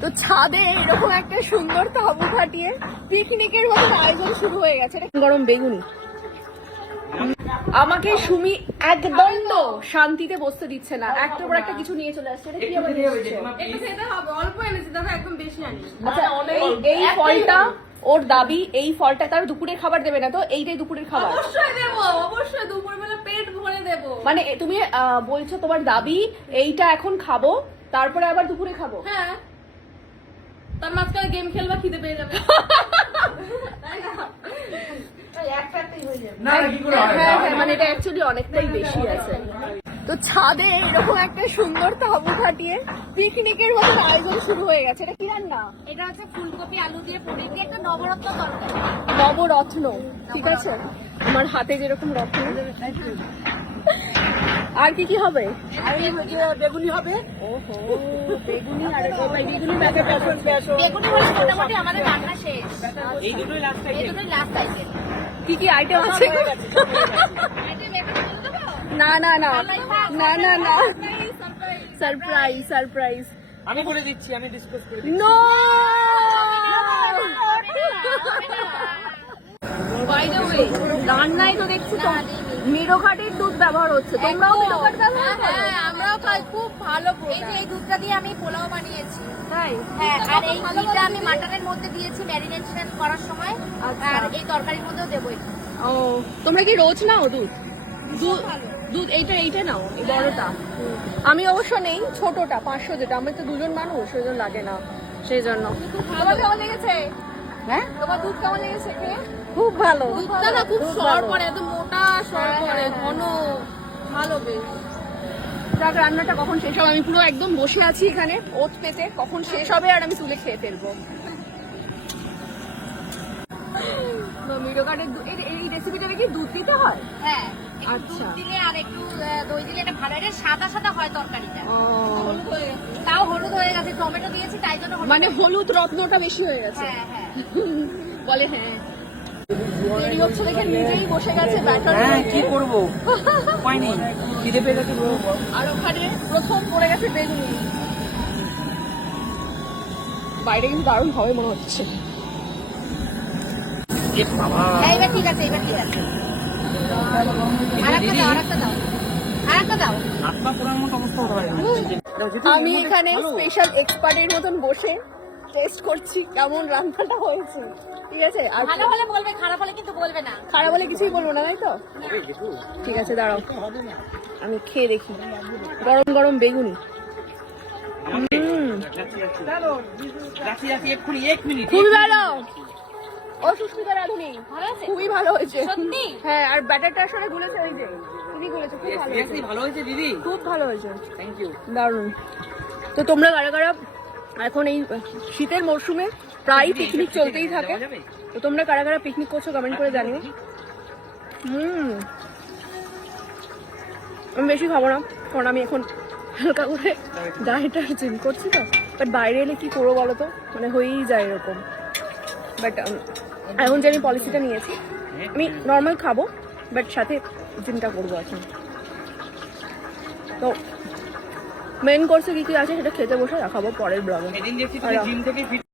তো ছাদে এরকম একটা সুন্দর তাঁবু খাটিয়ে পিকনিকের মতো আয়োজন শুরু হয়ে গেছে। গরম বেগুনি। আমাকে সুমি একদম তো শান্তিতে বসতে দিচ্ছে না। একটার পর একটা কিছু নিয়ে চলে আসছে। এটা কি? একটু অল্প এনেছি একদম বেশি আনি আচ্ছা এই- এই ফলটা ওর দাবি এই ফলটা তার দুপুরের খাবার দেবে না তো এইটাই দুপুরের খাবার। অবশ্যই দেবো অবশ্যই দুপুরবেলা পেট ভরে দেবো। মানে তুমি আহ, বলছো তোমার দাবি এইটা এখন খাব তারপরে আবার দুপুরে খাব? হ্যাঁ। তার মাঝখানে গেম খেলবা খিদে পেয়ে যাবে। তাই না না না, কি করে হয়? হ্যাঁ মানে এটা অ্যাকচুয়ালি অনেকটাই বেশি আছে। তো ছাদে এরকম একটা সুন্দর তাঁবু খাটিয়ে পিকনিকের মতো আয়োজন শুরু হয়ে গেছে। এটা কি রান্না? এটা হচ্ছে ফুলকপি আলু দিয়ে পনির দিয়ে একটা নবরত্ন তরকারি। নবরত্ন ঠিক আছে। আমার হাতে যেরকম রত্ন। আর কি কি হবে? বেগুনি হবে। ওহো বেগুনি আর বেগুনি প্যাকেট আছে বেগুনি হলে মোটামুটি আমাদের রান্না শেষ। এই দুটোই লাস্ট এই দুটোই লাস্ট আইটেম কি কি আইটেম আছে? আইটেম এখানে বলে দেবো? না না না। না না না। সারপ্রাইজ সারপ্রাইজ সারপ্রাইজ আমি বলে দিচ্ছি আমি ডিসকাস করে দিচ্ছি। নো বাই দ্য ওয়ে রান্নায় তো দেখছি তো। মিরোঘাটের দুধ ব্যবহার হচ্ছে। তোমরাও মিরোঘাট ব্যবহার করো? হ্যাঁ আমরাও খাই খুব ভালো এই যে এই দুধটা দিয়ে আমি পোলাও বানিয়েছি। তাই? হ্যাঁ আর এই ঘিটা আমি মাটনের মধ্যে দিয়েছি ম্যারিনেশন করার সময়। আচ্ছা। আর এই তরকারির মধ্যেও দেবো ও তোমরা কি রোজ নাও দুধ? দুধ দুধ এইটা এইটা নাও এই বড়টা। আমি অবশ্য নেই ছোটটা পাঁচশো যেটা। আমার তো দুজন মানুষ ওই লাগে না সেই জন্য। তোমার কেমন লেগেছে। হ্যাঁ? তোমার দুধ কেমন লেগেছে খেয়ে? খুব ভালো দুধটা না খুব সর পড়ে একদম মোটা সর হ্যাঁ, পড়ে হ্যাঁ, ঘন ভালো বেশ। যাক রান্নাটা কখন শেষ হবে? আমি পুরো একদম বসে আছি এখানে ওত পেতে। কখন শেষ হবে আর আমি তুলে খেয়ে ফেলব। এই- রেসিপিটা কি দুধ দিতে হয়? হ্যাঁ আচ্ছা। দিলে আর একটু দই দিলে এটা ভালো। এটা সাদা সাদা হয় তরকারিটা। তাও হলুদ হয়ে গেছে টমেটো দিয়েছি তাই জন্য মানে হলুদ রত্নটা বেশি হয়ে গেছে। হ্যাঁ হ্যাঁ। বলে হ্যাঁ। দেরি হচ্ছে নিজেই বসে গেছে ব্যাটার হ্যাঁ কি করব? উপায় নেই। খিদে পেয়ে গেছে আর ওখানে প্রথম পড়ে গেছে বেগুনি। বাইরে কিন্তু দারুণ হবে মনে হচ্ছে। হ্যাঁ ঠিক আছে ঠিক আছে। দাও দাও। দাও। আমি এখানে স্পেশাল এক্সপার্টের মতন বসে টেস্ট করছি কেমন রান্নাটা হয়েছে। ঠিক আছে? আর ভালো হলে বলবে খারাপ হলে কিন্তু বলবে না। খারাপ বলে কিছুই বলব না তাই তো? ঠিক আছে দাঁড়াও। আমি খেয়ে দেখি। গরম গরম বেগুনি। খুবই ভালো। ও সুস্মিতা রাধুনি। খুবই ভালো হয়েছে। সত্যি? হ্যাঁ আর ব্যাটারটা আসলে গুলেছে ওই যে। তুমি গুলেছো খুব ভালো হয়েছে। Seriously, ভালো হয়েছে দিদি। খুব ভালো হয়েছে। থ্যাংক ইউ দারুণ। তো তোমরা কারা কারা এখন এই শীতের মরশুমে প্রায় পিকনিক চলতেই থাকে। তো তোমরা কারা কারা পিকনিক করছ কমেন্ট করে জানিও। হুম। আমি বেশি খাব না কারণ আমি এখন হালকা করে ডায়েট আর জিম করছি তো। বাট বাইরে এলে কি করব বলো তো? মানে হয়েই যায় এরকম। বাট এখন যে আমি পলিসিটা নিয়েছি আমি নর্মাল খাব বাট সাথে জিমটা করব এখন তো মেন কোর্সে কি কি আছে সেটা খেতে বসে রাখাবো পরের ব্লগে জিম থেকে